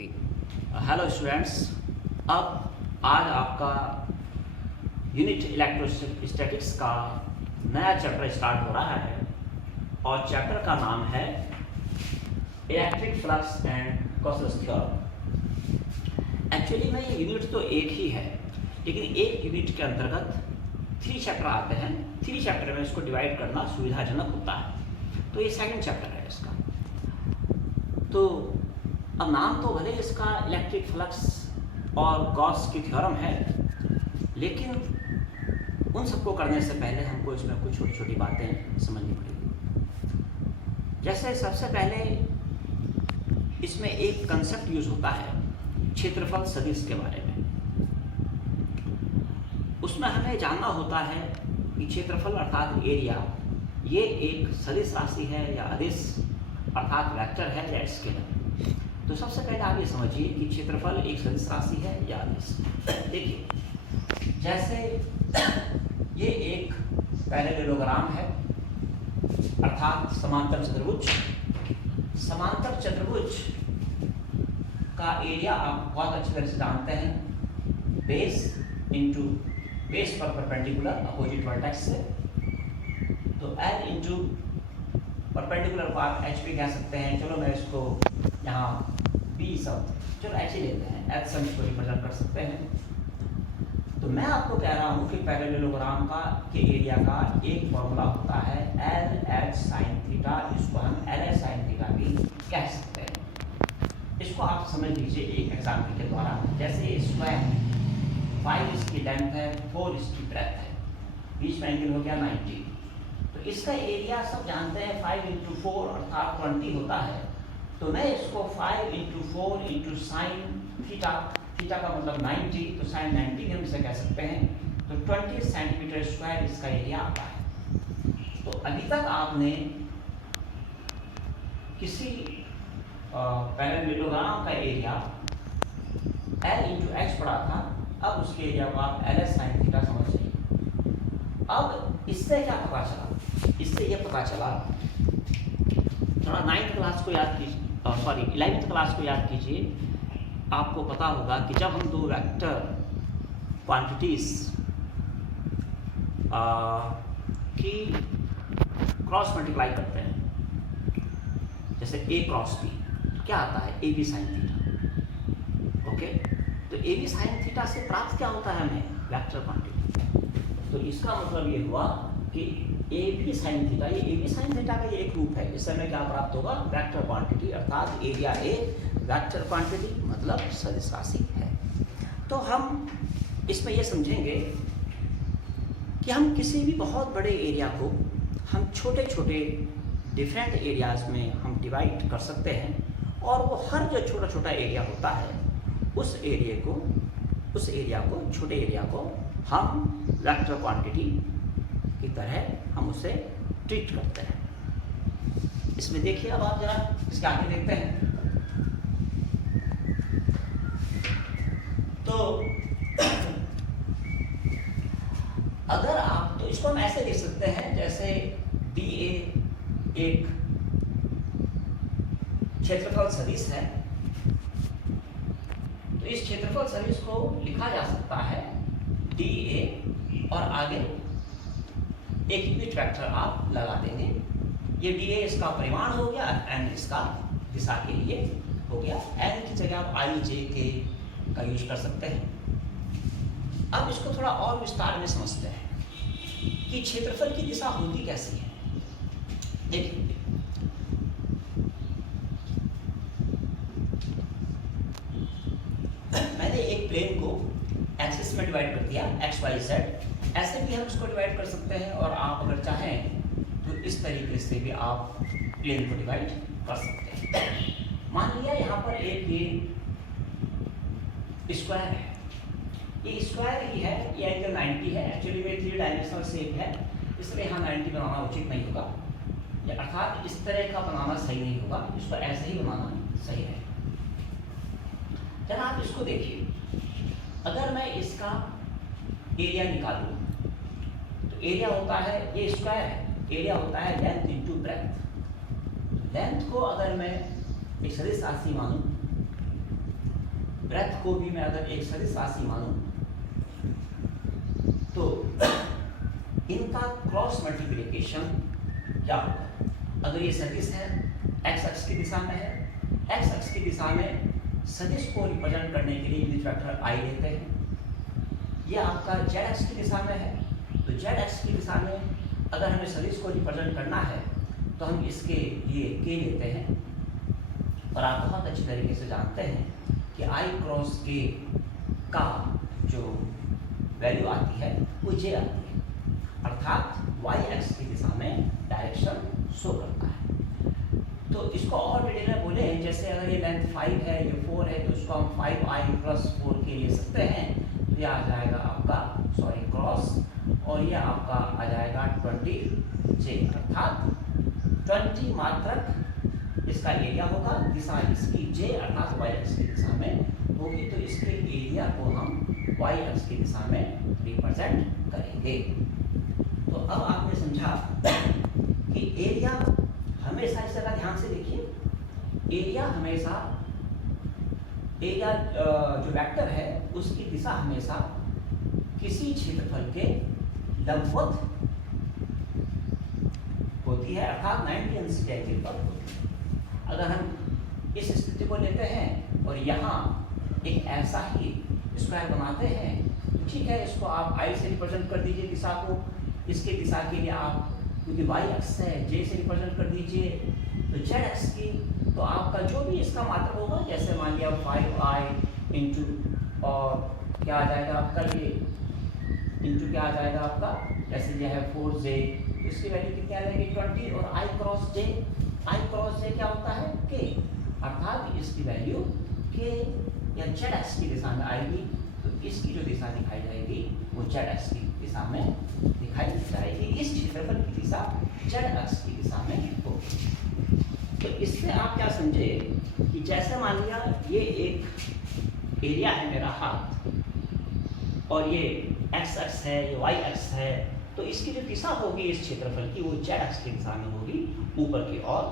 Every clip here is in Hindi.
Okay, hello students. अब आज आपका यूनिट इलेक्ट्रोस्टैटिक्स का नया चैप्टर स्टार्ट हो रहा है और चैप्टर का नाम है electric flux and Gauss's theorem. Actually में ये यूनिट तो एक ही है, लेकिन एक यूनिट के अंतर्गत 3 चैप्टर आते हैं। 3 चैप्टर में इसको डिवाइड करना सुविधाजनक होता है, तो ये सेकंड चैप्टर है इसका। तो अब नाम तो भले इसका इलेक्ट्रिक फ्लक्स और गॉस की थ्योरम है, लेकिन उन सबको करने से पहले हमको इसमें कुछ छोटी छोटी बातें समझनी पड़ेगी। जैसे सबसे पहले इसमें एक कंसेप्ट यूज होता है क्षेत्रफल सदिश के बारे में। उसमें हमें जानना होता है कि क्षेत्रफल अर्थात एरिया ये एक सदिश राशि है या अदिश अर्थात वेक्टर है या स्केलर। तो सबसे पहले आप ये समझिए कि क्षेत्रफल एक सदिश राशि है या अदिश। देखिए, जैसे ये एक पैरेललोग्राम है अर्थात समांतर चतुर्भुज। समांतर चतुर्भुज का एरिया आप बहुत अच्छी तरह से जानते हैं, बेस पर परपेंडिकुलर अपोजिट वर्टेक्स से। तो L into perpendicular part H भी कह सकते हैं। चलो मैं इसको यहाँ B शब्द चलो H ही लेते हैं, H से इसको रिप्रेजेंट कर सकते हैं। तो मैं आपको कह रहा हूँ कि पैरेललोग्राम का के एरिया का एक फॉर्मूला होता है LH sin थीटा। इसको हम LH sin थीटा भी कह सकते हैं। इसको आप समझ लीजिए एक एग्जाम्पल के द्वारा। जैसे ये स्क्वायर 5 इसकी लेंथ है, 4 इसकी ब्रेथ है, बीच में एंगल हो गया 90। तो इसका एरिया सब जानते हैं 5 इंटू 4 अर्थात 20 होता है। तो मैं इसको 5 into 4 into sine theta, theta का मतलब 90, तो साइन 90 भी हम इसे कह सकते हैं। तो 20 सेंटीमीटर स्क्वायर इसका एरिया आता है। तो अभी तक आपने किसी पैरेललोग्राम का एरिया L इंटू H पढ़ा था, अब उसके एरिया को आप LH sin थीटा समझ जाइए। अब इससे क्या पता चला? इससे ये पता चला, थोड़ा 9th क्लास को याद कीजिए, 11th क्लास को याद कीजिए। आपको पता होगा कि जब हम दो वेक्टर क्वांटिटीज की क्रॉस मल्टीप्लाई करते हैं, जैसे A क्रॉस B, क्या आता है? AB sin theta. ओके, तो AB sin थीटा से प्राप्त क्या होता है हमें? Vector quantity. तो इसका मतलब ये हुआ कि AB sin थीटा, ये AB sin थीटा का ये एक रूप है। इस समय क्या प्राप्त होगा? वेक्टर क्वांटिटी अर्थात एरिया ए वेक्टर क्वांटिटी मतलब सदिश राशि है। तो हम इसमें ये समझेंगे कि हम किसी भी बहुत बड़े एरिया को हम छोटे छोटे डिफरेंट एरियाज में हम डिवाइड कर सकते हैं, और वो हर जो छोटा छोटा एरिया होता है उस एरिया को छोटे एरिया को हम वेक्टर क्वांटिटी की तरह हम उसे ट्रीट करते हैं। इसमें देखिए, अब आप जरा इसके आगे देखते हैं। तो अगर आप, तो इसको हम ऐसे लिख सकते हैं, जैसे DA एक क्षेत्रफल सदिश है, तो इस क्षेत्रफल सदिश को लिखा जा सकता है DA और आगे एक यूनिट वेक्टर आप लगा देंगे। ये DA इसका परिमाण हो गया, N इसका दिशा के लिए हो गया। N की जगह आप IJK का यूज कर सकते हैं। अब इसको थोड़ा और विस्तार में समझते हैं कि क्षेत्रफल की दिशा होती कैसी है। देखिए, मैंने एक प्लेन को एक्सिस में डिवाइड कर दिया XYZ। ऐसे भी हम इसको डिवाइड कर सकते हैं, और आप अगर चाहें तो इस तरीके से भी आप प्लेन को डिवाइड कर सकते हैं। मान लिया यहाँ पर एक स्क्वायर है, ये स्क्वायर ही है, ये एंगल 90 है। एक्चुअली में 3 डायमेंशनल शेप है, इसलिए यहाँ 90 बनाना उचित नहीं होगा, या अर्थात इस तरह का बनाना सही नहीं होगा। इसको ऐसे ही बनाना सही है। जरा आप इसको देखिए, अगर मैं इसका एरिया निकालूं तो एरिया होता है, ये स्क्वायर है, एरिया होता है लेंथ इंटू ब्रेथ। लेंथ को अगर मैं एक सदिश राशि मानूं ब्रेथ को भी मैं अगर एक सदिश राशि मानूं तो इनका क्रॉस मल्टीप्लिकेशन क्या होगा? अगर ये सदिश है, एक्स अक्ष की दिशा में है, एक्स अक्ष की दिशा में सदिश को रिप्रेजेंट करने के लिए यूनिट वेक्टर आई लेते हैं। ये आपका जेड एक्स की दिशा में है, तो जेड एक्स की दिशा में अगर हमें सदिश को रिप्रेजेंट करना है तो हम इसके लिए के लेते हैं। और आप बहुत अच्छी तरीके से जानते हैं कि आई क्रॉस के का जो वैल्यू आती है वो जे आती है, अर्थात वाई एक्स की दिशा में डायरेक्शन शो करता है। तो इसको और डिटेल में बोले, जैसे अगर ये लेंथ 5 है, ये 4 है, तो इसको हम 5i + 4 के ले सकते हैं। ये आ जाएगा आपका क्रॉस, और ये आपका आ जाएगा 20j, अर्थात 20 मात्रक इसका एरिया होगा, दिशा इसकी j अर्थात वाई एक्स की दिशा में होगी, तो इसके एरिया को हम वाई एक्स की दिशा में रिप्रेजेंट करेंगे। तो अब आपने समझा कि एरिया हमेशा, इस जगह ध्यान से देखिए, एरिया हमेशा, एरिया जो वेक्टर है उसकी दिशा हमेशा किसी क्षेत्रफल के लंबवत होती है, अर्थात 90 अंश के एंगल पर होती है। अगर हम इस स्थिति को लेते हैं और यहाँ एक ऐसा ही स्क्वायर बनाते हैं, ठीक है, इसको आप आई से रिप्रेजेंट कर दीजिए दिशा को, इसके दिशा के लिए आप, क्योंकि वाई एक्स है, जे से रिप्रेजेंट कर दीजिए, तो जेड एक्स की, तो आपका जो भी इसका मात्रक होगा, जैसे मान लिया 5i इंटू, और क्या आ जाएगा आपका ये इंटू क्या आ जाएगा आपका, जैसे ये है 4j, इसकी वैल्यू कितनी आ जाएगी 20, और i क्रॉस j क्या होता है k, अर्थात इसकी वैल्यू k या जेड एक्स की दिशा में आएगी, तो इसकी जो दिशा दिखाई जाएगी वो जेड एक्स की दिशा में दिखाई जाएगी, इस क्षेत्रफल की दिशा जेड एक्स की दिशा में होगी। तो इससे आप क्या समझे कि जैसे मान लिया ये एक एरिया है मेरा हाथ, और ये एक्स एक्स है, ये वाई एक्स है, तो इसकी जो दिशा होगी इस क्षेत्रफल की वो जेड एक्स की दिशा में होगी, ऊपर की ओर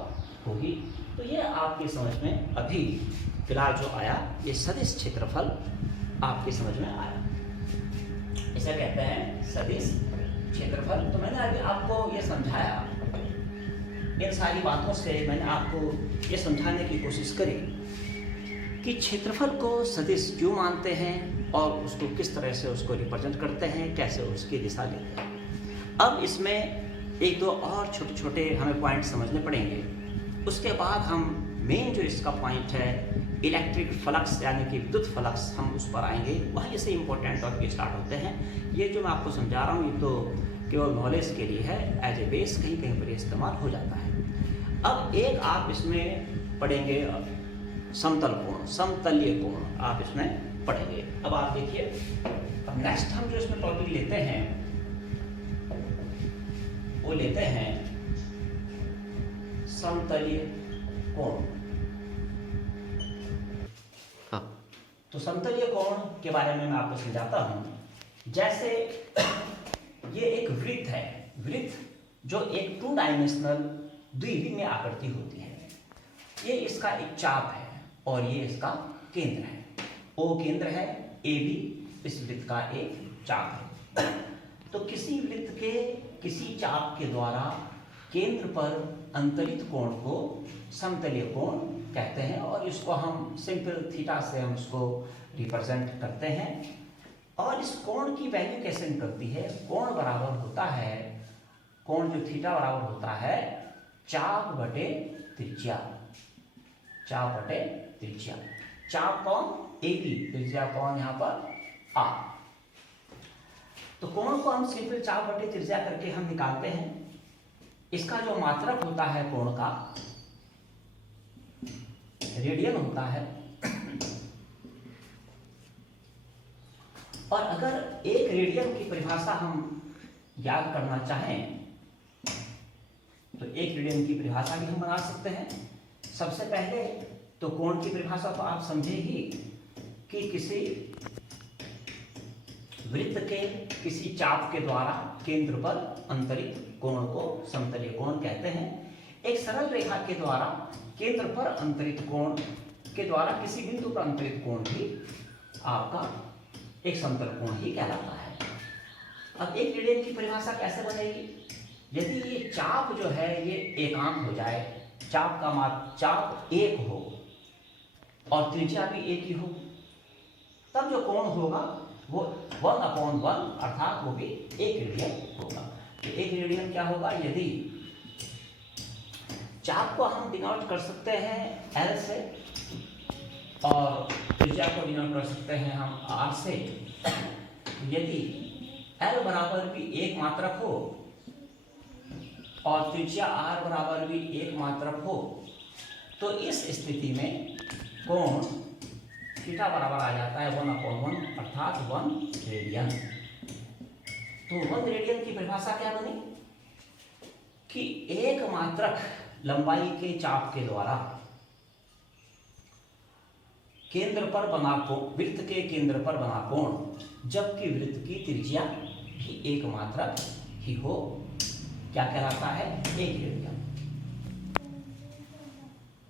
होगी। तो ये आपकी समझ में अभी फिलहाल जो आया, ये सदिश क्षेत्रफल आपकी समझ में आया, इसे कहते हैं सदिश क्षेत्रफल। तो मैंने अभी आपको ये समझाया, इन सारी बातों से मैंने आपको ये समझाने की कोशिश करी कि क्षेत्रफल को सदिश क्यों मानते हैं और उसको किस तरह से उसको रिप्रेजेंट करते हैं, कैसे उसकी दिशा लेते हैं। अब इसमें एक दो और छोटे छोटे हमें पॉइंट समझने पड़ेंगे, उसके बाद हम मेन जो इसका पॉइंट है इलेक्ट्रिक फ्लक्स यानी कि विद्युत फ्लक्स, हम उस पर आएंगे। वहीं से इम्पोर्टेंट टॉपिक स्टार्ट होते हैं। ये जो मैं आपको समझा रहा हूँ ये तो केवल नॉलेज के लिए है, एज ए बेस कहीं कहीं पर इस्तेमाल हो जाता है। अब एक आप इसमें पढ़ेंगे समतल कोण, समतलीय कोण आप इसमें पढ़ेंगे। अब आप देखिए, अब नेक्स्ट हम जो इसमें टॉपिक लेते हैं वो लेते हैं समतलीय कोण। तो समतलीय कोण के बारे में मैं आपको समझाता हूं। जैसे ये एक वृत्त है, वृत्त जो एक 2 डायमेंशनल द्विविमीय आकृति होती है। ये इसका एक चाप है और ये इसका केंद्र है, O केंद्र है, AB इस वृत्त का एक चाप है। तो किसी वृत्त के किसी चाप के द्वारा केंद्र पर अंतरित कोण को समतलीय कोण कहते हैं, और इसको हम सिंपल थीटा से हम इसको रिप्रेजेंट करते हैं। और इस कोण की वैल्यू कैसे निकलती है? कोण बराबर होता है, कोण जो थीटा बराबर होता है चाप बटे त्रिज्या, चाप बटे त्रिज्या। चाप कौन? AB, त्रिज्या कौन यहाँ पर? R। तो कोण को हम सिंपल चाप बटे त्रिज्या करके हम निकालते हैं। इसका जो मात्रक होता है कोण का, रेडियन होता है। और अगर एक रेडियन की परिभाषा हम याद करना चाहें तो एक रेडियन की परिभाषा भी हम बना सकते हैं। सबसे पहले तो कोण की परिभाषा तो आप समझे ही कि किसी वृत्त के किसी चाप के द्वारा केंद्र पर अंतरित कोण को समतलीय कोण कहते हैं। एक सरल रेखा के द्वारा केंद्र पर अंतरित कोण के द्वारा किसी बिंदु पर अंतरित कोण भी आपका एक समतल कोण ही कहलाता है। अब एक रेडियन की परिभाषा कैसे बनेगी? यदि ये चाप जो है ये एकांक हो जाए, चाप एक हो और त्रिज्या भी एक ही हो, तब जो कोण होगा वो 1/1 अर्थात वो भी एक रेडियन होगा। तो एक रेडियन क्या होगा? यदि चाप को हम डिनोट कर सकते हैं L से और त्रिज्या को डिनोट कर सकते हैं हम R से। यदि L बराबर भी एक मात्रक हो और त्रिज्या R बराबर भी एक मात्रक हो, तो इस स्थिति में कोण थीटा बराबर आ जाता है 1/1 अर्थात 1 रेडियन। तो 1 रेडियन की परिभाषा क्या बनी कि एक मात्रक लंबाई के चाप के द्वारा केंद्र पर बना कोण, वृत्त के केंद्र पर बना कोण, जबकि वृत्त की त्रिज्या भी एक मात्रक ही हो, क्या कहलाता है? एक रेडियन।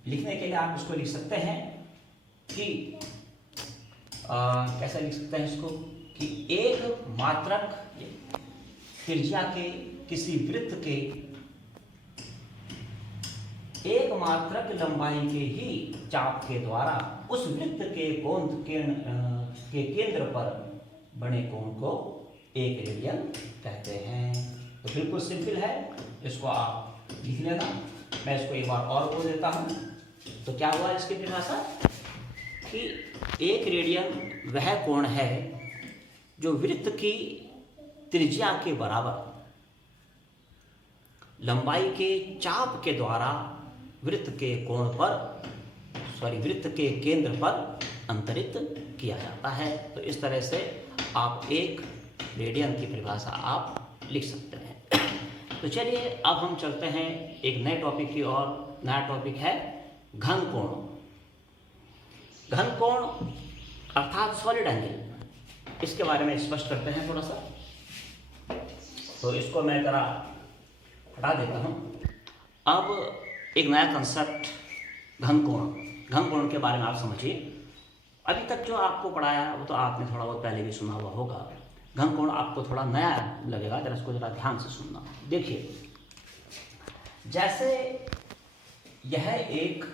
लिखने के लिए आप इसको लिख सकते हैं कि कैसे लिख सकते हैं इसको कि एक मात्रक त्रिज्या के किसी वृत्त के एक मात्रक लंबाई के ही चाप के द्वारा उस वृत्त के कोण के केंद्र पर बने कोण को एक रेडियन कहते हैं। तो बिल्कुल सिंपल है, इसको आप लिख लेना। मैं इसको एक बार और बोल देता हूं। तो क्या हुआ इसकी परिभाषा कि एक रेडियन वह कोण है जो वृत्त की त्रिज्या के बराबर लंबाई के चाप के द्वारा वृत्त के केंद्र पर अंतरित किया जाता है। तो इस तरह से आप एक रेडियन की परिभाषा आप लिख सकते हैं। तो चलिए अब हम चलते हैं एक नए टॉपिक की ओर। नया टॉपिक है घन कोण। घन कोण अर्थात सॉलिड एंगल, इसके बारे में स्पष्ट करते हैं थोड़ा सा। तो इसको मैं जरा हटा देता हूं। अब एक नया कंसेप्ट घन कोण। घन कोण के बारे में आप समझिए। अभी तक जो आपको पढ़ाया वो तो आपने थोड़ा बहुत पहले भी सुना हुआ होगा। घन कोण आपको थोड़ा नया लगेगा, जरा इसको जरा ध्यान से सुनना। देखिए, जैसे यह एक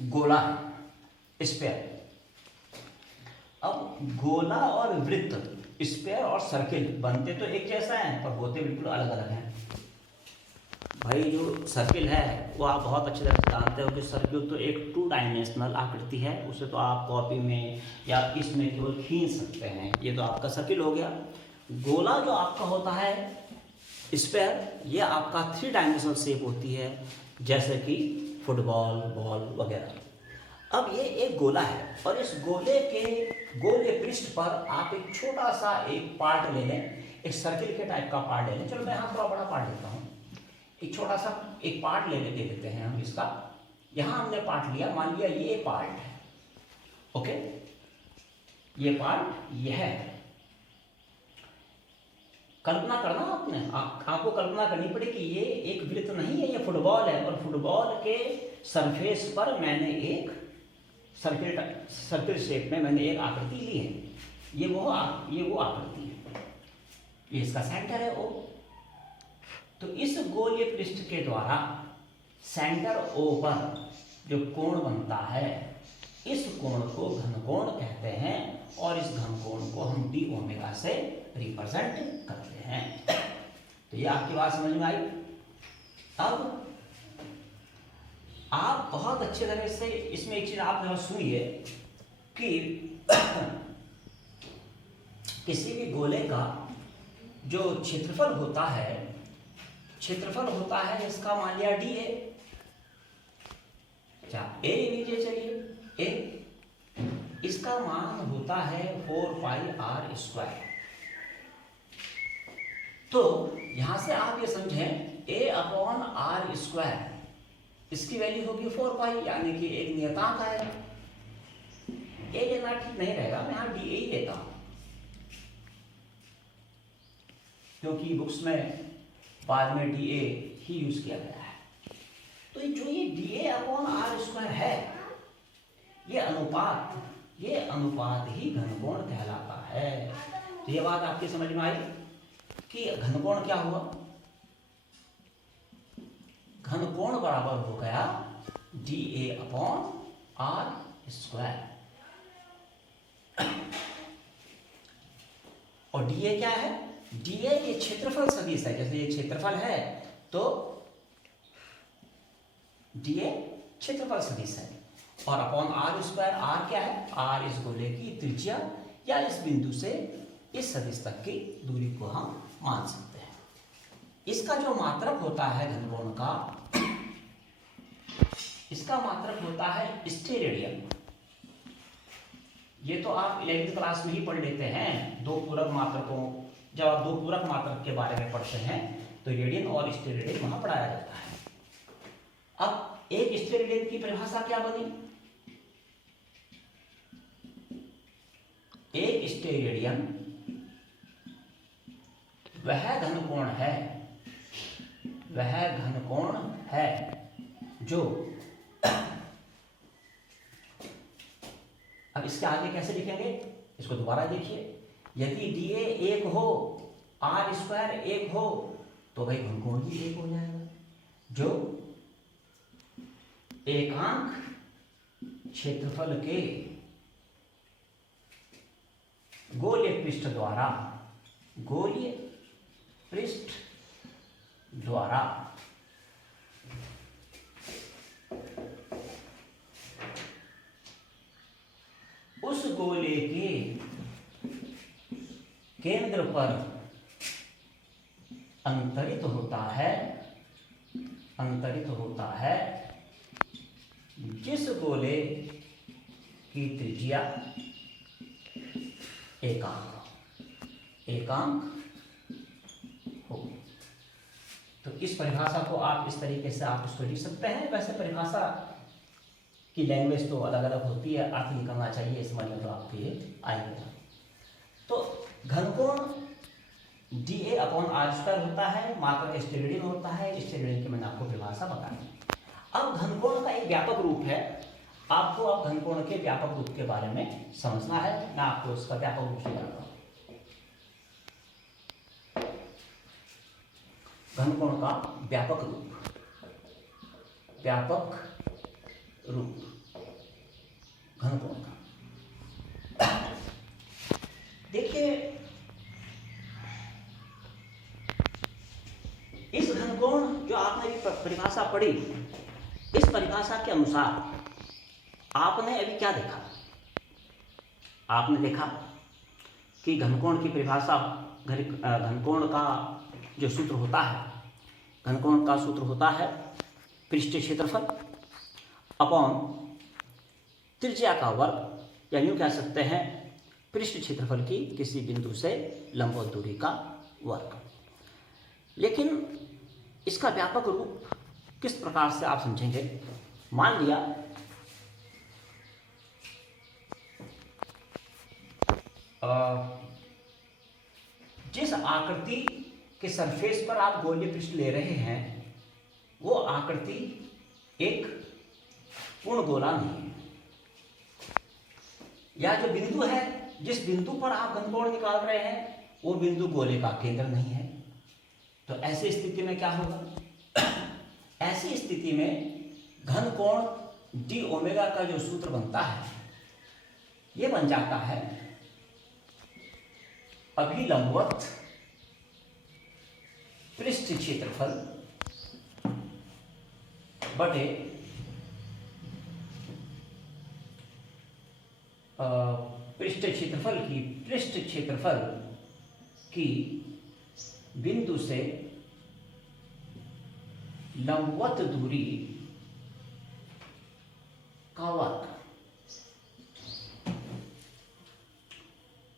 गोला है, स्फीयर। अब गोला और वृत्त, स्फीयर और सर्किल बनते तो एक जैसा है पर होते बिल्कुल अलग अलग हैं। भाई जो सर्किल है वो आप बहुत अच्छी तरह से जानते हो कि सर्किल तो एक 2 डायमेंशनल आकृति है। उसे तो आप कॉपी में या इसमें केवल खींच सकते हैं। ये तो आपका सर्किल हो गया। गोला जो आपका होता है स्फीयर, ये आपका 3 डायमेंशनल शेप होती है, जैसे कि फुटबॉल, बॉल वगैरह। अब ये एक गोला है और इस गोले पृष्ठ पर आप एक छोटा सा एक पार्ट ले लें, एक सर्किल के टाइप का पार्ट ले लें। चलो मैं यहाँ थोड़ा बड़ा पार्ट लेता हूँ। एक छोटा सा एक पार्ट ले लेते हैं हम इसका। यहां हमने पार्ट लिया, मान लिया ये पार्ट है, ओके, ये पार्ट यह है। कल्पना करना आपको कल्पना करनी पड़ेगी ये एक वृत्त नहीं है, ये फुटबॉल है और फुटबॉल के सरफेस पर मैंने एक सर्किल शेप में मैंने एक आकृति ली है। ये वो आकृति है, ये इसका सेंटर है ओ। तो इस गोलीय पृष्ठ के द्वारा सेंटर ओ पर जो कोण बनता है, इस कोण को घन कोण कहते हैं और इस घन कोण को हम डी ओमेगा से रिप्रेजेंट करते हैं। तो ये आपकी बात समझ में आई। अब आप बहुत अच्छे तरह से इसमें एक चीज आप जरा सुनिए कि किसी भी गोले का जो क्षेत्रफल होता है इसका मान लिया डी है। अच्छा, ए लीजिए, चलिए ए, इसका मान होता है 4 पाई आर स्क्वायर। तो यहां से आप ये समझें a अपॉन आर स्क्वायर, इसकी वैल्यू होगी 4 पाई, यानी कि एक नियतांक आएगा। ए लेना ठीक नहीं रहेगा, मैं यहां डी ए लेता हूं क्योंकि बुक्स में बाद में डी ए ही यूज किया गया है। तो जो ये D A upon R square है, ये अनुपात ही घनकोण कहलाता है। तो ये बात आपकी समझ में आई कि घनकोण क्या हुआ? घनकोण बराबर हो गया dA/r²। और dA क्या है? dA ये क्षेत्रफल सदिश है। जैसे ये क्षेत्रफल है तो dA क्षेत्रफल सदिश है, और अपॉन r²। r क्या है? r इस गोले की त्रिज्या या इस बिंदु से इस सदिश तक की दूरी को हम मान सकते हैं। इसका जो मात्रक होता है घनकोण का, इसका मात्रक होता है स्टेरेडियन। ये तो आप 11वीं क्लास में ही पढ़ लेते हैं। दो पूरक मात्रकों, जब आप दो पूरक मात्रक के बारे में पढ़ते हैं तो रेडियन और स्टेरेडियन वहां पढ़ाया जाता है। अब एक स्टेरेडियन की परिभाषा क्या बनी? एक स्टेरेडियन वह घनकोण है जो, अब इसके आगे कैसे लिखेंगे इसको दोबारा देखिए। यदि dA 1 हो, r² 1 हो तो भाई घनकोण भी 1 हो जाएगा, जो एकांक क्षेत्रफल के गोलीय पृष्ठ द्वारा उस गोले के केंद्र पर अंतरित होता है जिस गोले की त्रिज्या एकांक हो। तो इस परिभाषा को आप इस तरीके से आप इसको लिख सकते हैं। वैसे परिभाषा की लैंग्वेज तो अलग अलग होती है, अर्थ निकलना चाहिए, इस मतलब तो आपके आएगा। तो घनकोण dA/r² होता है, मात्रक स्टेरेडियन होता है। स्टेरेडियन की मैंने आपको परिभाषा बताई। अब घनकोण का एक व्यापक रूप है, आपको अब घनकोण के व्यापक रूप के बारे में समझना है। मैं आपको उसका व्यापक रूप समझाता हूं। घनकोण का व्यापक रूप घनकोण का, देखिए इस घनकोण जो आपने परिभाषा पढ़ी, इस परिभाषा के अनुसार आपने अभी क्या देखा? आपने देखा कि घनकोण की परिभाषा, घनकोण का जो सूत्र होता है, घनकोण का सूत्र होता है पृष्ठीय क्षेत्रफल अपॉन त्रिज्या का वर्ग, या यूं कह सकते हैं पृष्ठ क्षेत्रफल की किसी बिंदु से लंबवत दूरी का वर्ग। लेकिन इसका व्यापक रूप किस प्रकार से आप समझेंगे? मान लिया जिस आकृति के सरफेस पर आप गोलीय पृष्ठ ले रहे हैं वो आकृति एक पूर्ण गोला नहीं है, या जो बिंदु है, जिस बिंदु पर आप घनकोण निकाल रहे हैं वो बिंदु गोले का केंद्र नहीं है। तो ऐसी स्थिति में क्या होगा? ऐसी स्थिति में घनकोण dω का जो सूत्र बनता है ये बन जाता है अभिलंबवत पृष्ठ क्षेत्रफल बटे पृष्ठ क्षेत्रफल की बिंदु से लंबवत दूरी का वर्ग।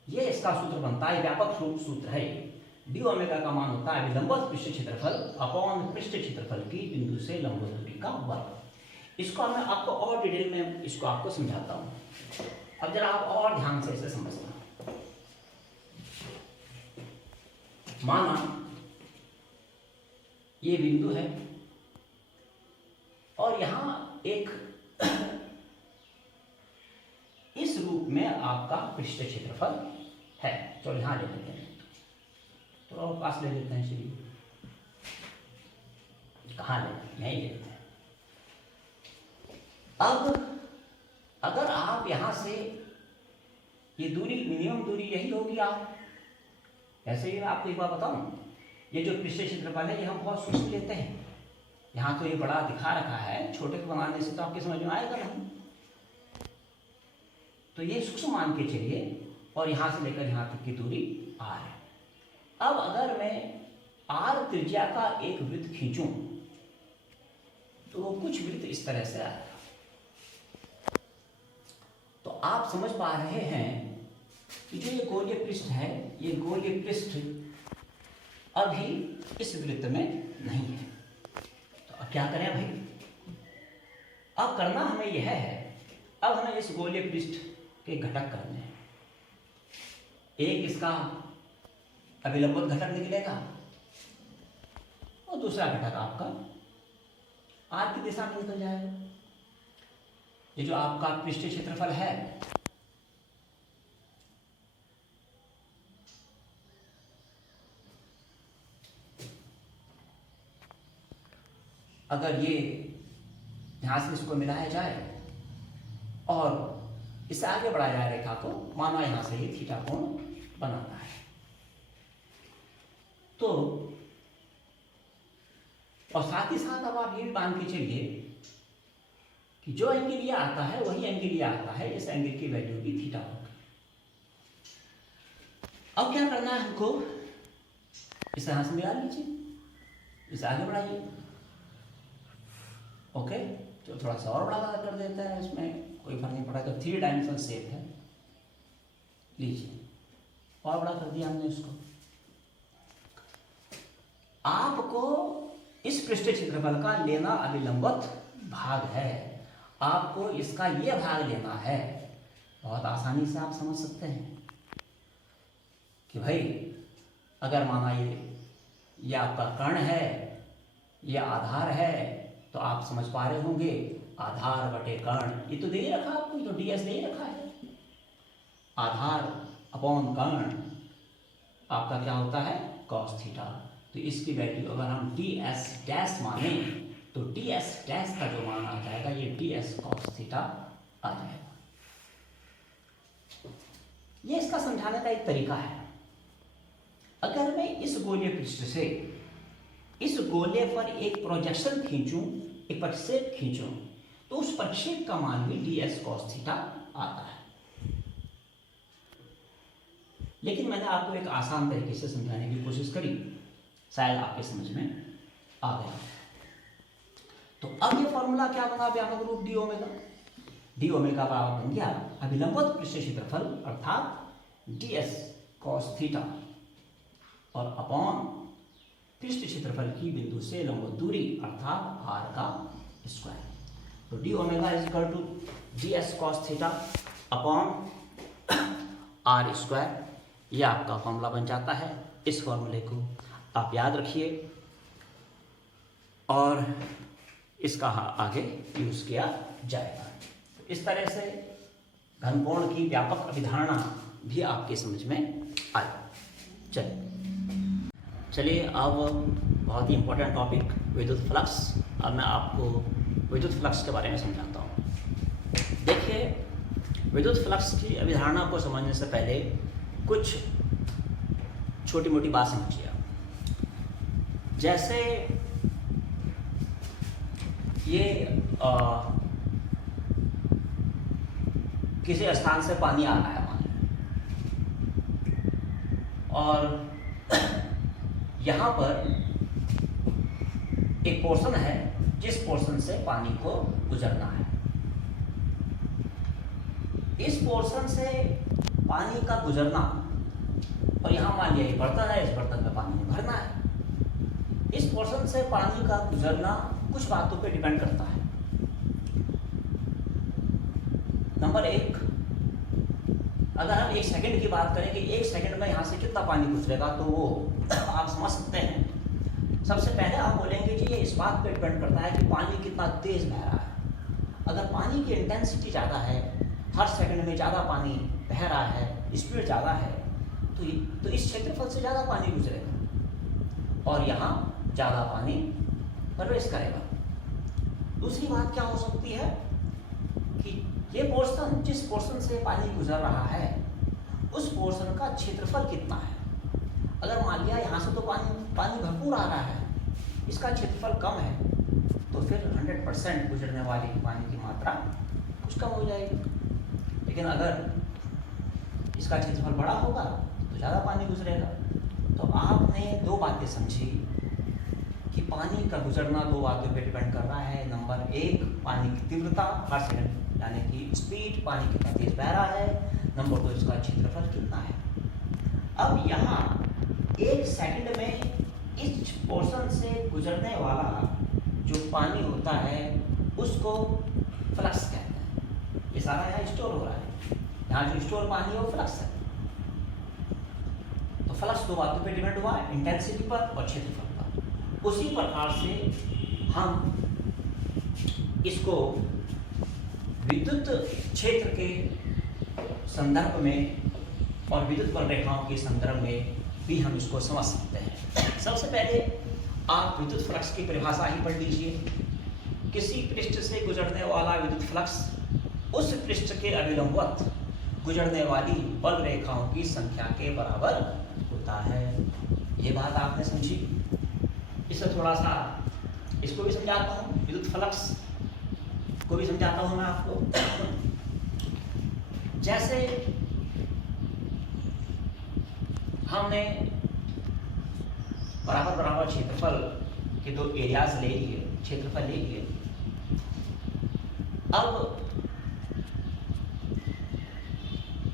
ये इसका सूत्र बनता है, व्यापक सूत्र है। dω का मान होता है अभिलंबवत पृष्ठ क्षेत्रफल अपॉन पृष्ठ क्षेत्रफल की बिंदु से लंबवत दूरी का वर्ग। इसको मैं आपको और डिटेल में इसको आपको समझाता हूं। अब जरा आप और ध्यान से इसे समझना। माना ये बिंदु है और यहां एक इस रूप में आपका पृष्ठ क्षेत्रफल है। चलो यहाँ ले लेते हैं, तो पास ले लेते हैं। चलिए कहाँ ले, यहीं ले लेते हैं। अब अगर आप यहाँ से ये दूरी, मिनिमम दूरी यही होगी। आप ऐसे ही मैं आपको एक बार बताऊं, ये जो पृष्ठ क्षेत्रफल है ये हम बहुत सूक्ष्म लेते हैं। यहाँ तो ये बड़ा दिखा रखा है, छोटे को बनाने से तो आपके समझ में आएगा नहीं। तो ये सूक्ष्म मान के चलिए, और यहाँ से लेकर यहाँ तक की दूरी r है। अब अगर मैं r त्रिज्या का एक वृत्त खींचूं तो वो कुछ वृत्त इस तरह से आएगा। तो आप समझ पा रहे हैं कि जो ये गोलीय पृष्ठ है, ये गोलीय पृष्ठ अभी इस वृत्त में नहीं है। तो अब क्या करें भाई? अब करना हमें यह है, अब हमें इस गोलीय पृष्ठ के घटक करने हैं। एक इसका अभिलंबोत घटक निकलेगा और दूसरा घटक आपका r की दिशा में निकल जाएगा। ये जो आपका पृष्ठ क्षेत्रफल है, अगर ये यहां से इसको मिलाया जाए और इससे आगे बढ़ाया जाए रेखा को, माना यहां से ये थीटा कोण बनाता है, तो और साथ ही साथ अब आप ये भी मान के चलिए कि जो एंगल ये आता है वही एंगल ये आता है। इस एंगल की वैल्यू भी थीटा होगी। अब क्या करना है हमको? इसे यहां से मिला लीजिए, इसे आगे बढ़ाइए। ओके, तो थोड़ा सा और बड़ा कर देता है, इसमें कोई फर्क नहीं पड़ेगा। 3 डायमेंशनल शेप है, लीजिए और बड़ा कर दिया हमने उसको। आपको इस पृष्ठ क्षेत्रफल का लेना अभिलंबत भाग है, आपको इसका यह भाग लेना है। बहुत आसानी से आप समझ सकते हैं कि भाई अगर माना ये आपका कर्ण है, ये आधार है, तो आप समझ पा रहे होंगे आधार बटे कर्ण, ये तो दे ही रखा आपको, तो ds दे ही रखा है। आधार अपॉन कर्ण आपका क्या होता है? cos theta. तो इसकी वैल्यू अगर हम ds डैश माने तो ds डैश का जो मान आ जाएगा ये ds cos थीटा आ जाएगा। ये इसका समझाने का एक तरीका है। अगर मैं इस गोलीय पृष्ठ से इस गोले पर एक प्रोजेक्शन खींचूं, एक प्रक्षेप खींचूं, तो उस प्रक्षेप का मान भी ds cos थीटा आता है। लेकिन मैंने आपको एक आसान तरीके से समझाने की कोशिश करी, शायद आपके समझ में आ गया। तो अब ये फॉर्मूला क्या बना? व्यापक रूप डी ओमेगा। डी ओमेगा बराबर बन गया अभिलंबत पृष्ठ क्षेत्रफल अर्थात ds cos थीटा और अपॉन पृष्ठ क्षेत्रफल की बिंदु से लंबवत दूरी अर्थात r का स्क्वायर। तो D omega is equal to ds cos theta upon r square. ये आपका फॉर्मूला बन जाता है। इस फॉर्मूले को आप याद रखिए और इसका आगे यूज किया जाएगा। इस तरह से घनकोण की व्यापक अभिधारणा भी आपके समझ में आई। चलिए अब बहुत ही इंपॉर्टेंट टॉपिक विद्युत फ्लक्स। अब मैं आपको विद्युत फ्लक्स के बारे में समझाता हूँ। देखिए, विद्युत फ्लक्स की अभिधारणा को समझने से पहले कुछ छोटी मोटी बात समझिए। जैसे ये किसी स्थान से पानी आ रहा है और यहाँ पर एक पोर्शन है जिस पोर्शन से पानी को गुजरना है। इस पोर्शन से पानी का गुजरना, और यहाँ मान लिया ये बर्तन है, इस बर्तन में पानी भरना है। इस पोर्शन से पानी का गुजरना कुछ बातों पे डिपेंड करता है। नंबर 1, अगर हम 1 सेकंड की बात करें कि 1 सेकंड में यहाँ से कितना पानी गुजरेगा, तो वो आप समझ सकते हैं। सबसे पहले आप बोलेंगे कि ये इस बात पे डिपेंड करता है कि पानी कितना तेज बह रहा है। अगर पानी की इंटेंसिटी ज़्यादा है हर सेकंड में ज़्यादा पानी बह रहा है, स्पीड ज़्यादा है, तो इस क्षेत्रफल से ज़्यादा पानी गुजरेगा और यहाँ ज़्यादा पानी प्रवेश करेगा। दूसरी बात क्या हो सकती है कि ये पोर्शन, जिस पोर्शन से पानी गुजर रहा है उस पोर्शन का क्षेत्रफल कितना है। अगर मान लिया यहाँ से तो पानी भरपूर आ रहा है, इसका क्षेत्रफल कम है, तो फिर 100% गुजरने वाली पानी की मात्रा कुछ कम हो जाएगी। लेकिन अगर इसका क्षेत्रफल बड़ा होगा तो ज़्यादा पानी गुजरेगा। तो आपने दो बातें समझी कि पानी का गुजरना दो बातों पे डिपेंड कर रहा है। नंबर एक, पानी की तीव्रता हर सेकंड, यानी कि स्पीड, पानी कितना तेज बह रहा है। नंबर दो, इसका क्षेत्रफल कितना है। अब यहाँ एक सेकंड में इस पोर्शन से गुजरने वाला जो पानी होता है उसको फ्लक्स कहते हैं। ये सारा यहाँ स्टोर हो रहा है, यहाँ जो स्टोर पानी है वो फ्लक्स है। तो फ्लक्स दो बातों पे डिपेंड हुआ है, इंटेंसिटी पर और क्षेत्रफल पर। उसी प्रकार से हम इसको विद्युत क्षेत्र के संदर्भ में और विद्युत बल रेखाओं के संदर्भ में भी हम इसको समझ सकते हैं। सबसे पहले आप विद्युत फ्लक्स की परिभाषा ही पढ़ लीजिए। किसी पृष्ठ से गुजरने वाला विद्युत फ्लक्स उस पृष्ठ के अभिलंबवत गुजरने वाली बल रेखाओं की संख्या के बराबर होता है। ये बात आपने समझी। इससे थोड़ा सा इसको भी समझाता हूँ, विद्युत फ्लक्स को भी समझाता हूँ मैं आपको। जैसे हमने बराबर बराबर क्षेत्रफल के दो एरियाज ले लिए, क्षेत्रफल ले लिए। अब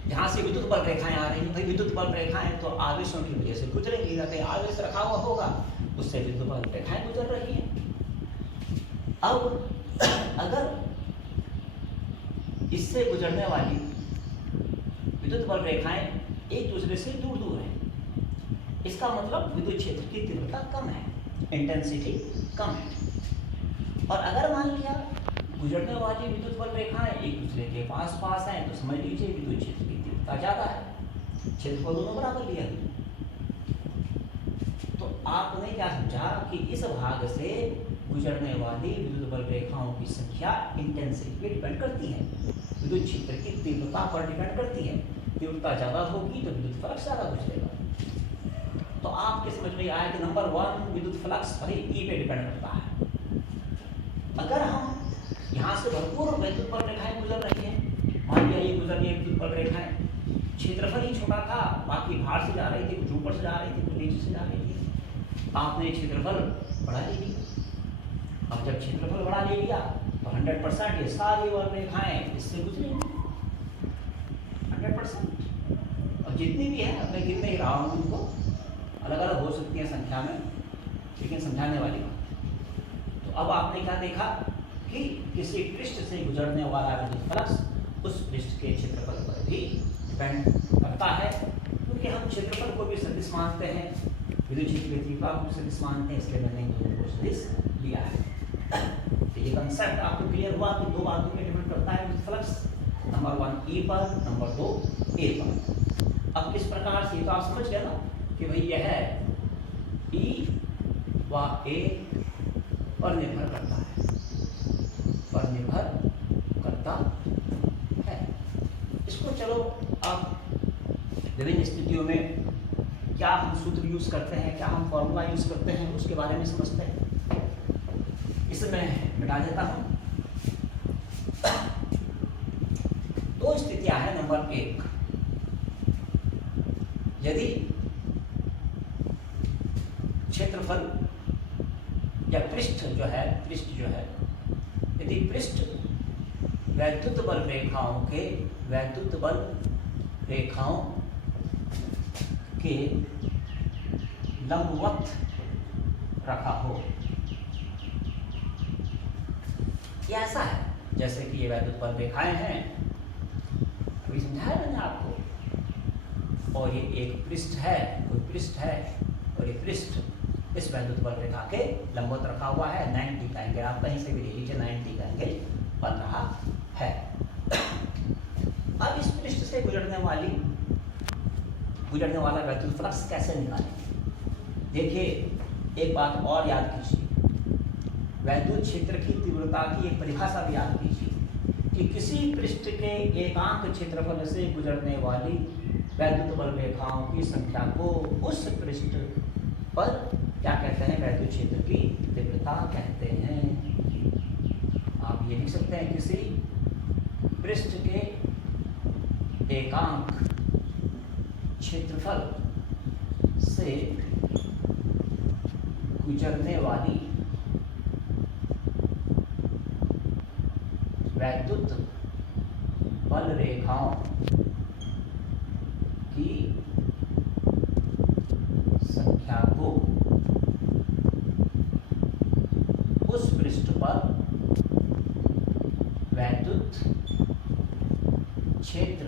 यहां से विद्युत बल रेखाएं आ रही हैं। भाई विद्युत बल रेखाएं तो आवेशों की वजह से गुजरेंगी, कहीं आवेश रखा हुआ होगा, उससे विद्युत बल रेखाएं गुजर रही हैं। अब अगर इससे गुजरने वाली विद्युत बल रेखाएं एक दूसरे से दूर दूर हैं, इसका मतलब विद्युत क्षेत्र की तीव्रता कम है, इंटेंसिटी कम है। और अगर मान लिया गुजरने वाली विद्युत बल रेखाएं एक दूसरे के पास पास हैं, तो समझ लीजिए विद्युत क्षेत्र की तीव्रता ज्यादा है, क्षेत्रफल दोनों बराबर लिया। तो आपने क्या समझा कि इस भाग से गुजरने वाली विद्युत बल रेखाओं की संख्या इंटेंसिटी पे डिपेंड करती है, विद्युत क्षेत्र की तीव्रता पर डिपेंड करती है। तीव्रता ज्यादा होगी तो विद्युत फ्लक्स ज्यादा गुजरेगा। तो आपके समझ में आया कि नंबर वन, विद्युत फ्लक्स भाई ई पे डिपेंड करता है। अगर हम यहाँ से भरपूर विद्युत बल रेखाएं गुजर रही हैं, मान लिया ये गुजर रही है विद्युत बल रेखाएं, क्षेत्रफल ही छोटा था, बाकी बाहर से जा रही थी, कुछ ऊपर से जा रही थी, कुछ नीचे से जा रही थी, आपने क्षेत्रफल बढ़ा ले लिया। अब जब क्षेत्रफल बढ़ा ले लिया तो 100% ये सारी बल रेखाएं इससे गुजरेंगी 100%। और जितनी भी है मैं गिन नहीं रहा हूँ, उनको अलग अलग हो सकती है संख्या में, लेकिन समझाने वाली बात। तो अब आपने क्या देखा कि किसी पृष्ठ से गुजरने वाला विद्युत फ्लक्स उस पृष्ठ के क्षेत्रफल पर भी डिपेंड करता है, क्योंकि हम क्षेत्रफल को भी सदिश मानते हैं, विद्युत क्षेत्र की तीव्रता को सदिश मानते हैं, इसलिए मैंने दोनों को सदिश लिया है। तो ये कंसेप्ट आपको क्लियर हुआ कि दो बातों पे डिपेंड करता है विद्युत फ्लक्स, नंबर वन ई पर, नंबर दो ए पर। अब किस प्रकार से, तो आप समझ गए ना कि भाई यह ई व ए पर निर्भर करता है, पर निर्भर करता है। इसको चलो आप विभिन्न स्थितियों में क्या हम सूत्र यूज करते हैं, क्या हम फॉर्मूला यूज करते हैं, उसके बारे में समझते हैं। इसे मैं मिटा देता हूं। दो स्थितियां हैं। नंबर एक, यदि क्षेत्रफल या पृष्ठ जो है यदि पृष्ठ वैद्युत बल रेखाओं के लंबवत रखा हो, ये ऐसा है जैसे कि ये वैद्युत बल रेखाएं हैं, अभी समझाया मैंने आपको, और ये एक पृष्ठ है, कोई पृष्ठ है, और ये पृष्ठ इस वैद्युत बल रेखा के लंबवत रखा हुआ है। 90 का एंगल, आप कहीं से भी ले लीजिए, 90 का एंगल बन रहा है। अब इस पृष्ठ से गुजरने वाला वैद्युत फ्लक्स कैसे निकालें? देखिए, एक बात और याद कीजिए, वैद्युत क्षेत्र की तीव्रता की एक परिभाषा भी याद कीजिए कि किसी पृष्ठ के एकांक क्षेत्रफल से गुजरने वाली वैद्युत बल रेखाओं की संख्या को उस पृष्ठ पर क्या कहते हैं? वैद्युत क्षेत्र की तीव्रता कहते हैं। आप ये लिख सकते हैं, किसी पृष्ठ के एकांक क्षेत्रफल से गुजरने वाली वैद्युत बल रेखाओं की संख्या को उस पृष्ठ पर वैद्युत क्षेत्र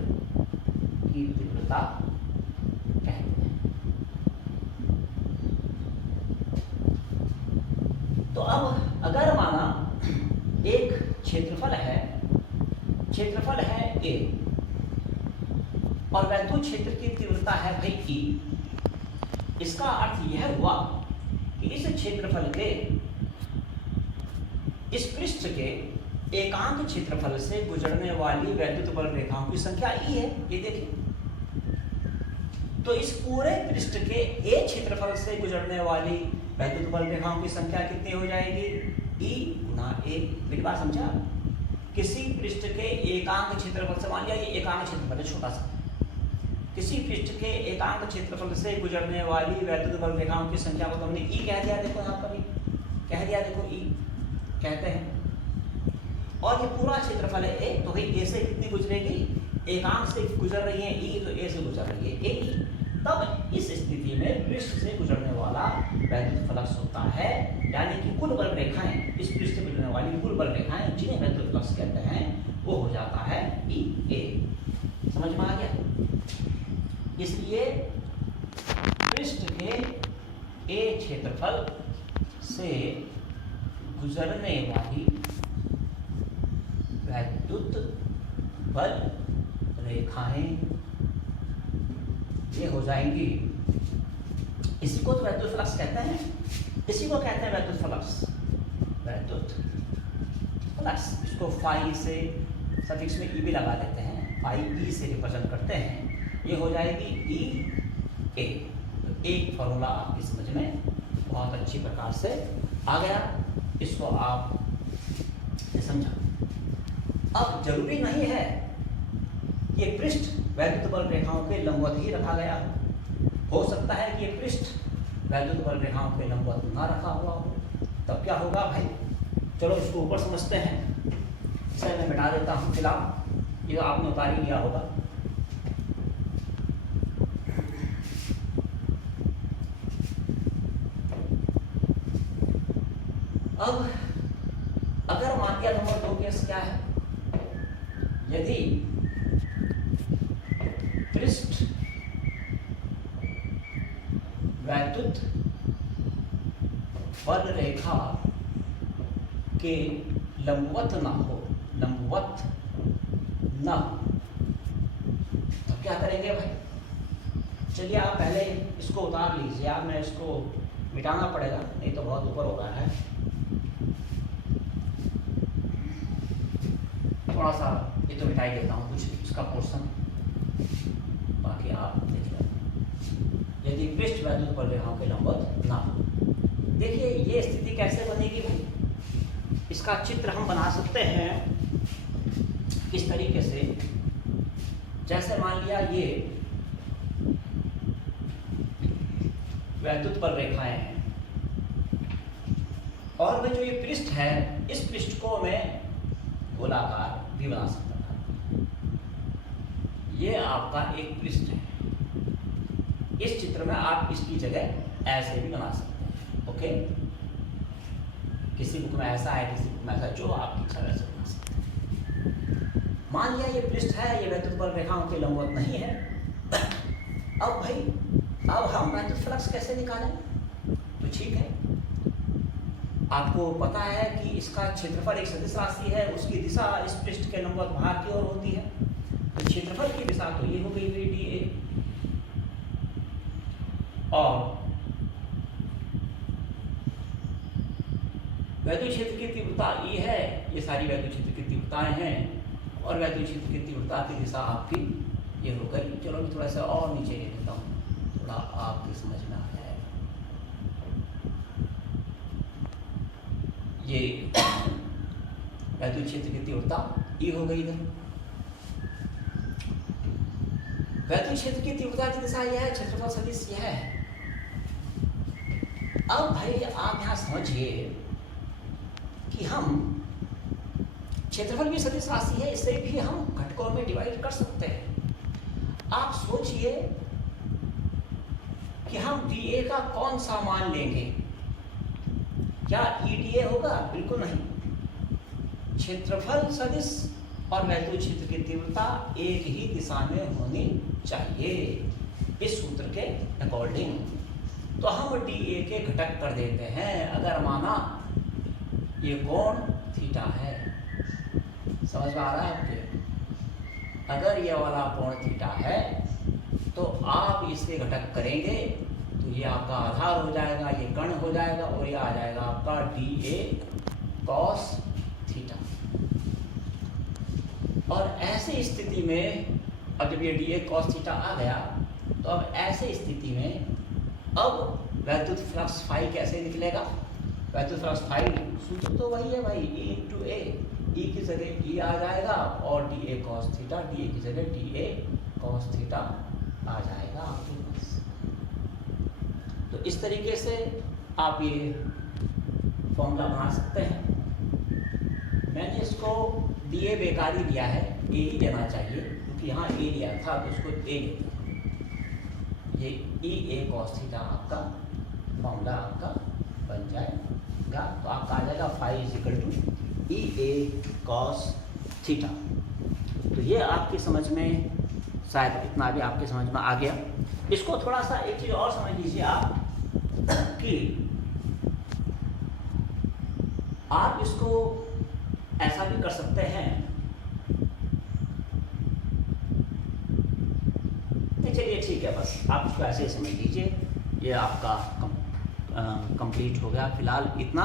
की तीव्रता कहते हैं। तो अब अगर माना एक क्षेत्रफल है A और वैद्युत क्षेत्र की तीव्रता है भाई E, इसका अर्थ यह हुआ कि इस क्षेत्रफल के इस पृष्ठ के एकांक क्षेत्रफल से गुजरने वाली वैद्युत बल रेखाओं की संख्या E है। ये देखिए, तो इस पूरे पृष्ठ के A क्षेत्रफल से गुजरने वाली वैद्युत बल रेखाओं की संख्या कितनी हो जाएगी? E Guna A। मेरी बात समझा? किसी पृष्ठ के एकांक क्षेत्रफल से, मान लिया ये एकांक क्षेत्रफल है छोटा सा, किसी पृष्ठ के एकांक क्षेत्रफल से गुजरने वाली वैद्युत बल रेखाओं की संख्या को तो हमने E कह दिया। देखो यहाँ पर कह दिया, देखो E कहते हैं। और ये पूरा क्षेत्रफल है A, तो भाई A से कितनी गुजरेगी? एकांक से गुजर रही है E, तो A से गुजर रही है AE। तब इस स्थिति में पृष्ठ से गुजरने वाला वैद्युत फ्लक्स होता है, यानी कि कुल बल रेखाएं, इस पृष्ठ से गुजरने वाली कुल बल रेखाएं जिन्हें वैद्युत फ्लक्स कहते हैं, वो हो जाता है EA। समझ में आ गया? इसलिए पृष्ठ के A क्षेत्रफल से गुजरने वाली वैद्युत बल रेखाएं ये हो जाएंगी, इसी को तो वैद्युत फ्लक्स कहते हैं, इसी को कहते हैं वैद्युत फ्लक्स। इसको फाई से सफिक्स में ई भी लगा देते हैं, फाई ई से रिप्रेजेंट करते हैं, ये हो जाएगी ई ए। तो एक फॉर्मूला आपकी समझ में बहुत अच्छी प्रकार से आ गया, इसको आप समझा। अब जरूरी नहीं है ये पृष्ठ वैद्युत बल रेखाओं के लंबवत ही रखा गया, हो सकता है कि ये पृष्ठ वैद्युत बल रेखाओं के लंबवत ना रखा हुआ हो, तब क्या होगा भाई? चलो इसको ऊपर समझते हैं। इसे मैं मिटा देता हूँ फिलहाल, ये आपने उतार ही लिया होगा। अब अगर मान लिया नंबर 2 केस क्या है, यदि पृष्ठ वैद्युत बल रेखा के लंबवत ना हो, तो क्या करेंगे भाई? चलिए आप पहले इसको उतार लीजिए, आप मैं इसको मिटाना पड़ेगा, नहीं तो बहुत ऊपर हो रहा है। थोड़ा सा ये तो मिटा ही देता हूँ कुछ इसका पोर्शन, बाकी आप देखिए। यदि पृष्ठ वैद्युत बल रेखाओं के लंबवत ना हो, देखिए ये स्थिति कैसे बनेगी भाई? इसका चित्र हम बना सकते हैं किस तरीके से, जैसे मान लिया ये वैद्युत बल रेखाएं हैं और मैं जो ये पृष्ठ है, इस पृष्ठ को मैं गोलाकार भी बना सकता था। ये आपका एक पृष्ठ है, इस चित्र में आप इसकी जगह ऐसे भी बना सकते हैं। ओके, किसी बुक में ऐसा है, किसी बुक में ऐसा, जो आपकी इच्छा वैसे बना सकते हैं। मान लिया ये पृष्ठ है, ये वैद्युत बल रेखाओं के लंबवत नहीं है। अब भाई, अब हम वैद्युत फ्लक्स कैसे निकालें? तो ठीक है, आपको पता है कि इसका क्षेत्रफल एक सदिश राशि है, उसकी दिशा इस पृष्ठ के लंबवत भाग की ओर होती है। तो क्षेत्रफल की दिशा तो ये हो गई मेरी डी ए, और वैद्युत क्षेत्र की तीव्रता ई है। ये सारी वैद्युत क्षेत्र की तीव्रताएं हैं, और वैद्युत क्षेत्र की तीव्रता की दिशा आपकी ये हो गई। चलो मैं थोड़ा सा और नीचे ले लेता हूँ, थोड़ा आपकी समझ में आ जाएगा। ये वैद्युत क्षेत्र की तीव्रता ई हो गई इधर। वैद्युत क्षेत्र की तीव्रता की दिशा यह है, क्षेत्रफल सदिश यह है। अब भाई आप यहाँ समझिए कि हम क्षेत्रफल भी सदिश राशि है, इसे भी हम घटकों में डिवाइड कर सकते हैं। आप सोचिए कि हम डीए का कौन सा मान लेंगे? क्या ईडीए होगा? बिल्कुल नहीं। क्षेत्रफल सदिश और वैद्युत क्षेत्र की तीव्रता एक ही दिशा में होनी चाहिए इस सूत्र के अकॉर्डिंग। तो हम डीए के घटक कर देते हैं। अगर माना ये कोण थीटा है, समझ में आ रहा है आपके? अगर ये वाला कोण थीटा है तो आप इसके घटक करेंगे तो ये आपका आधार हो जाएगा, ये कर्ण हो जाएगा, और ये आ जाएगा आपका डी ए कॉस थीटा। और ऐसे स्थिति में अब जब ये डी ए कॉस थीटा आ गया, तो अब ऐसे स्थिति में अब वैद्युत फ्लक्स फाई कैसे निकलेगा? वैद्युत फ्लक्स फाई सूत्र तो वही है भाई, ई इंटू ए। ई की जगह ई आ जाएगा, और D A cos theta, D A की जगह डी ए कॉस थीटा आ जाएगा आपके पास। तो इस तरीके से आप ये फॉर्मूला बना सकते हैं। मैंने इसको डी ए बेकार ही लिया है, ए ही लेना चाहिए, क्योंकि यहाँ ए लिया था तो उसको ए लेते हैं। ये ई ए कॉस थीटा आपका फॉर्मूला आपका बन जाएगा। तो आपका आ जाएगा phi is equal to E A cos theta. तो ये आपकी समझ में, शायद इतना भी आपके समझ में आ गया। इसको थोड़ा सा एक चीज़ और समझ लीजिए आप कि आप इसको ऐसा भी कर सकते हैं। चलिए ठीक है, बस आप इसको ऐसे ही समझ लीजिए। ये आपका कंप्लीट हो गया फिलहाल इतना।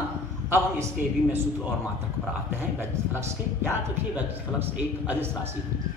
अब हम इसके भी में सूत्र और मात्रक पर आते हैं वैद्युत फ्लक्स के। याद रखिए वैद्युत फ्लक्स एक अदिश राशि होती है।